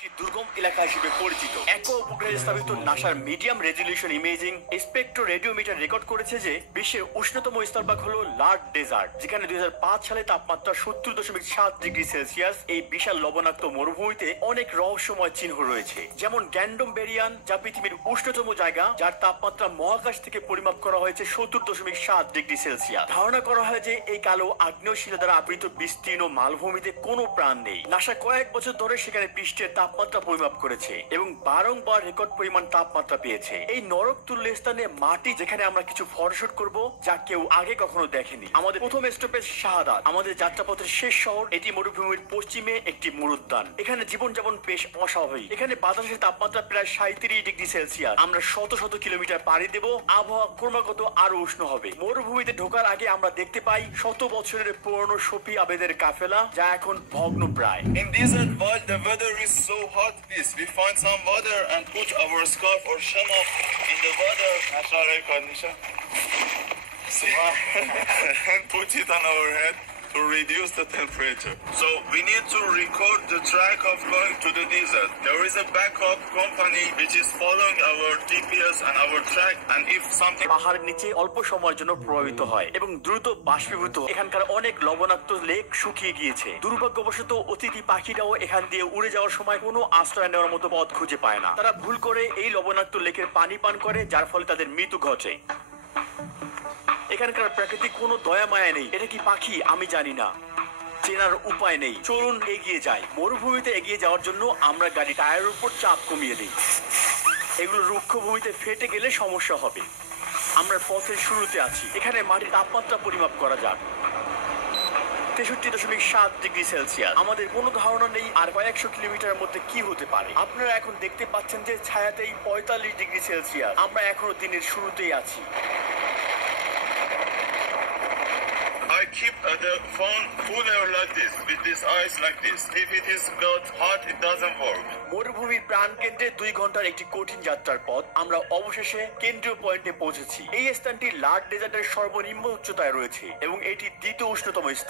দুর্গম এলাকা হিসেবে পরিচিত একো উপগ্রহে স্থাপিত নাসার medium resolution imaging spectro radiometer record করেছে যে বিশ্বের উষ্ণতম স্থলভাগ হলো লার্ড ডেজার্ট, যেখানে 2005 সালে তাপমাত্রা 70.7 ডিগ্রি সেলসিয়াস। এই বিশাল লবণাক্ত মরুভূমিতে অনেক রহস্যময় চিহ্ন রয়েছে, যেমন গ্যান্ডম বেরিয়ান, যা পৃথিবীর উষ্ণতম জায়গা, যার তাপমাত্রা মহাকাশ থেকে পরিমাপ করা হয়েছে 70.7 ডিগ্রি সেলসিয়াস। ধারণা করা হয় যে এই কালো আগ্নেয় শিলা দ্বারা আবৃত বিস্তীর্ণ মালভূমিতে কোনো প্রাণ নেই। নাসা কয়েক বছর ধরে সেখানে পৃষ্ঠের তাপমাত্রা পরিমাপ করেছে এবং বারংবার রেকর্ড পরিমাণ তাপমাত্রা পেয়েছে। এই নরক তুল্য স্থানে মাটি, যেখানে আমরা কিছু ফটোশুট করব যা কেউ আগে কখনো দেখেনি। আমাদের প্রথম স্টপেজ শাহাদাত, আমাদের যাত্রাপথের শেষ শহর। এটি মরুভূমির পশ্চিমে একটি মরুদ্যান। এখানে জীবনযাপন বেশ অস্বাভাবিক। এখানে বাতাসের তাপমাত্রা প্রায় 37 ডিগ্রি সেলসিয়াস। আমরা শত শত কিলোমিটার পাড়ি দেব, আবহাওয়া ক্রমাগত আরো উষ্ণ হবে। মরুভূমিতে ঢোকার আগে আমরা দেখতে পাই শত বছরের পুরনো সফি আবেদের কাফেলা, যা এখন ভগ্ন প্রায়। In desert, while the weather is so hot, please, we find some water and put our scarf or shamak in the water. National air condition. And put it on our head to reduce the temperature. So we need to record the track of going to the desert. There is a backup company which is following our GPS and our track, and if something পাহাড়ের নিচে অল্প সময়ের জন্য প্রভাবিত হয় এবং দ্রুত বাষ্পীভূত। এখানকার অনেক লবণাক্ত লেক শুকিয়ে গিয়েছে। দুর্ভাগ্যবশত অতিথি পাখিরাও এখান দিয়ে উড়ে যাওয়ার সময় কোনো আশ্রয় নেওয়ার মতো পথ খুঁজে পায় না। তারা ভুল করে এই লবণাক্ত লেকের পানি পান করে, যার ফলে তাদের মৃত্যু ঘটে। এখানকার প্রাকৃতিক কোনো দয়া মায়া নেই। এটা কি পাখি আমি জানি না, চেনার উপায় নেই। চলুন এগিয়ে যাই। মরুভূমিতে এগিয়ে যাওয়ার জন্য আমরা গাড়ি টায়ারের উপর চাপ কমিয়ে দিই। এগুলো রুক্ষ ভূমিতে ফেটে গেলে সমস্যা হবে। আমরা পথের শুরুতে আছি। এখানে মাটির তাপমাত্রা পরিমাপ করা যাক, 63.7 ডিগ্রি সেলসিয়াস। আমাদের কোনো ধারণা নেই আর কয়েকশো কিলোমিটারের মধ্যে কি হতে পারে। আপনারা এখন দেখতে পাচ্ছেন যে ছায়াতেই 45 ডিগ্রি সেলসিয়াস। আমরা এখনো দিনের শুরুতেই আছি। I keep the phone cooler like this, with this ice like this. If it is not hot, it doesn't work. মরুভূমির প্রাণ কেন্দ্রে 2 ঘন্টার একটি কঠিন যাত্রার পথ আমরা অবশেষে কেন্দ্রীয় পয়েন্টে পৌঁছেছি। এই স্থানটি লার্ড ডেজার্টের সর্বনিম্ন উচ্চতায় রয়েছে এবং এটি দ্বিতীয় উষ্ণতম স্থান।